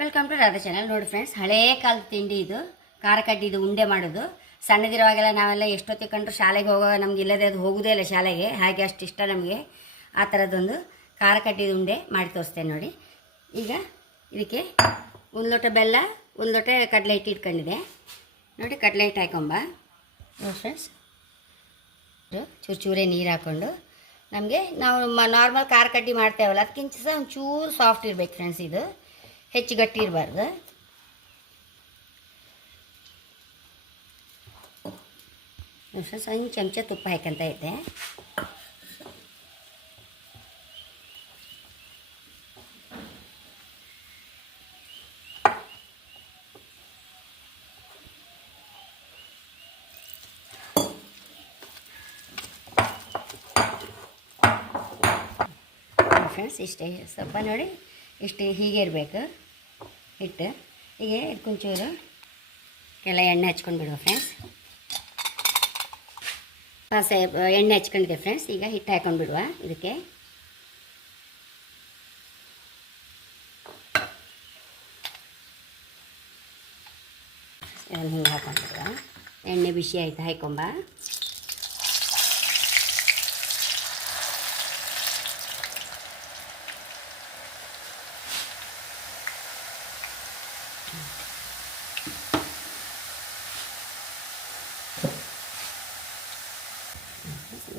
Welcome to Radha channel ನೋಡಿ friends ಹಳೇ ಕಾಲದ ತಿಂಡಿ ಇದು. ಖಾರ ಕಡ್ಡಿದು ಉಂಡೆ ಮಾಡೋದು. ಸಣ್ಣದಿರುವಾಗೆಲ್ಲ ನಾವೆಲ್ಲ ಎಷ್ಟೊತ್ತಿಗೆ ಕಂಡ್ರು ಶಾಲೆಗೆ ಹೋಗುವಾಗ ನಮ್ಗೆ ಇಲ್ಲದೆ ಅದು ಹೋಗೋದೇ ಇಲ್ಲ ಶಾಲೆಗೆ. ಹಾಗೆ ಅಷ್ಟು ಇಷ್ಟ ನಮಗೆ. ಆ ಥರದ್ದೊಂದು ಖಾರ ಕಡ್ಡಿದ ಉಂಡೆ ಮಾಡಿ ತೋರಿಸ್ತೇನೆ ನೋಡಿ. ಈಗ ಇದಕ್ಕೆ ಒಂದು ಲೋಟ ಬೆಲ್ಲ, ಒಂದು ಲೋಟ ಕಡಲೆ ಹಿಟ್ಟು ಇಟ್ಕೊಂಡಿದೆ. ನೋಡಿ ಕಡಲೆ ಹಿಟ್ಟು ಹಾಕೊಂಬ. ನೋಡಿ ಫ್ರೆಂಡ್ಸ್ ಚೂರು ಚೂರೇ ನೀರು ಹಾಕ್ಕೊಂಡು ನಮಗೆ ನಾವು ನಾರ್ಮಲ್ ಖಾರ ಕಡ್ಡಿ ಮಾಡ್ತೇವಲ್ಲ. ಅದಕ್ಕಿಂತ ಸಹ ಒಂಚೂರು ಸಾಫ್ಟ್ ಇರ್ಬೇಕು ಫ್ರೆಂಡ್ಸ್ ಇದು. ಹೆಚ್ಚು ಗಟ್ಟಿ ಇರಬಾರ್ದು. ಫ್ರೆಂಡ್ಸ್ ಒಂದು ಚಮಚ ತುಪ್ಪ ಹಾಕಂತ ಇದ್ದೆ. ಫ್ರೆಂಡ್ಸ್ ಇಷ್ಟೇ. ಸ್ವಲ್ಪ ನೋಡಿ, ಇಷ್ಟು ಹೀಗೆ ಇರಬೇಕು. ಹಿಟ್ಟು ಹೀಗೆ ಕುಂಚೂರು ಎಲ್ಲ ಎಣ್ಣೆ ಹಚ್ಕೊಂಡು ಬಿಡುವ ಫ್ರೆಂಡ್ಸ್ ಪಾಸೆ ಎಣ್ಣೆ ಹಚ್ಕೊಂಡಿದೆ ಫ್ರೆಂಡ್ಸ್ ಈಗ ಹಿಟ್ಟು ಹಾಕೊಂಡು ಬಿಡುವ ಇದಕ್ಕೆ ಹಿಂಗೆ ಹಾಕೊಂಡ್ಬಿಡುವ. ಎಣ್ಣೆ ಬಿಸಿ ಆಯ್ತು ಹಾಕೊಂಬ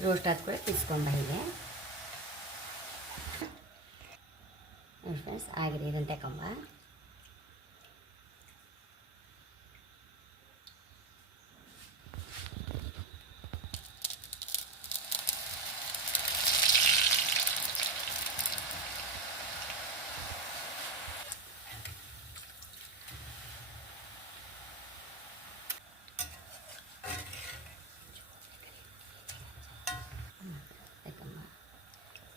ರೋಸ್ಟ್ ಆದ ಕೂಡ ತಿರ್ಸ್ಕೊಂಬ ಹೀಗೆ ಫ್ರೆಂಡ್ಸ್ ಆಗಿದೆ ಇದನ್ನು ತಗೊಂಬ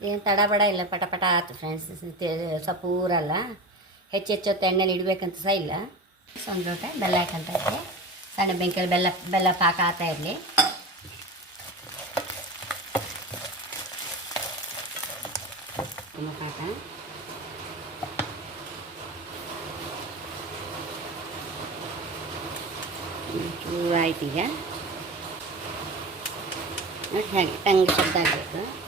ಏನು ತಡಬಡ ಇಲ್ಲ, ಪಟ ಪಟ ಆಯ್ತು ಫ್ರೆಂಡ್ಸ್ ಸಪೂರಲ್ಲ. ಹೆಚ್ಚು ಹೆಚ್ಚು ಹೊತ್ತು ಎಣ್ಣೆಲಿ ಇಡಬೇಕಂತ ಸಹ ಇಲ್ಲ. ಒಂದು ಬೆಲ್ಲ ಹಾಕಂತ ಇದ್ದೆ. ಸಣ್ಣ ಬೆಂಕಿಯಲ್ಲಿ ಬೆಲ್ಲ ಬೆಲ್ಲ ಪಾಕ ಆಗ್ತಾ ಇರಲಿ. ಪಾಕ ಆಯ್ತು ಈಗ. ಹಾಗೆ, ಟಂಗ್ ಶಬ್ದ ಆಗಬೇಕು.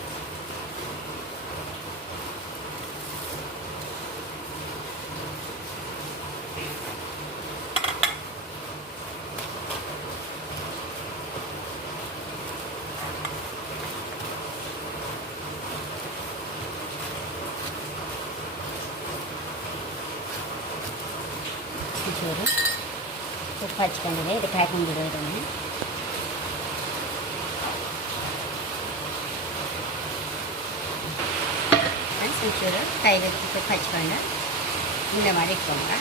ಚೂರು ತುಪ್ಪ ಹಚ್ಕೊಂಡಿದೆ ಇದಕ್ಕೆ ಹಾಕೊಂಡ್ಬಿಡು ಇದನ್ನು ಫ್ರೆಂಡ್ಸ್ ಒಂಚೂರು ಕೈಗೆ ತುಪ್ಪ ಹಚ್ಕೊಂಡು ಉಂಡೆ ಮಾಡಿ ಇಟ್ಕೊಂಡ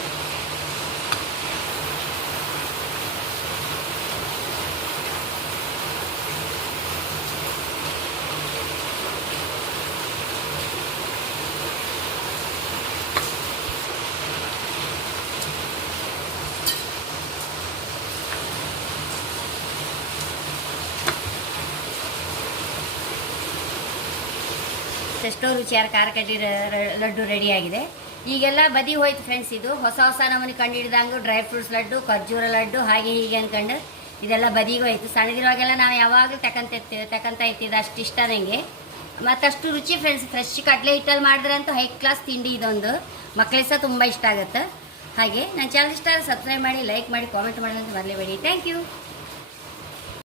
ಎಷ್ಟೋ ರುಚಿಯಾರ ಖಾರ ಕಡ್ಡಿ ಲಡ್ಡು ರೆಡಿಯಾಗಿದೆ ಈಗೆಲ್ಲ ಬದಿ ಹೋಯ್ತು ಫ್ರೆಂಡ್ಸ್ ಇದು. ಹೊಸ ಹೊಸ ನಮೂನಿ ಕಂಡು ಹಿಡ್ದಂಗೆ ಡ್ರೈ ಫ್ರೂಟ್ಸ್ ಲಡ್ಡು, ಖರ್ಜೂರ ಲಡ್ಡು, ಹಾಗೆ ಹೀಗೆ ಅಂದ್ಕೊಂಡು ಇದೆಲ್ಲ ಬದಿಗೆ ಹೋಯ್ತು. ಸಣ್ಣದಿರುವಾಗೆಲ್ಲ ನಾವು ಯಾವಾಗಲೂ ತಕಂತ ಇರ್ತೀವಿ ತಕಂತ ಇರ್ತಿದ್ದು. ಅಷ್ಟು ಇಷ್ಟ ನನಗೆ ಮತ್ತಷ್ಟು ರುಚಿ ಫ್ರೆಂಡ್ಸ್ ಫ್ರೆಶ್ ಕಡಲೆ ಹಿಟ್ಟಲ್ಲಿ ಮಾಡಿದ್ರಂತೂ ಹೈ ಕ್ಲಾಸ್ ತಿಂಡಿ ಇದೊಂದು. ಮಕ್ಕಳಿಗೆ ಸಹ ತುಂಬ ಇಷ್ಟ ಆಗುತ್ತೆ. ಹಾಗೆ ನನ್ನ ಚಾನಲ್ ಇಷ್ಟ ಸಬ್ಸ್ಕ್ರೈಬ್ ಮಾಡಿ ಲೈಕ್ ಮಾಡಿ ಕಾಮೆಂಟ್ ಮಾಡೋದಂತ ಅಂತ ಬರಲೇಬೇಡಿ ಥ್ಯಾಂಕ್ ಯು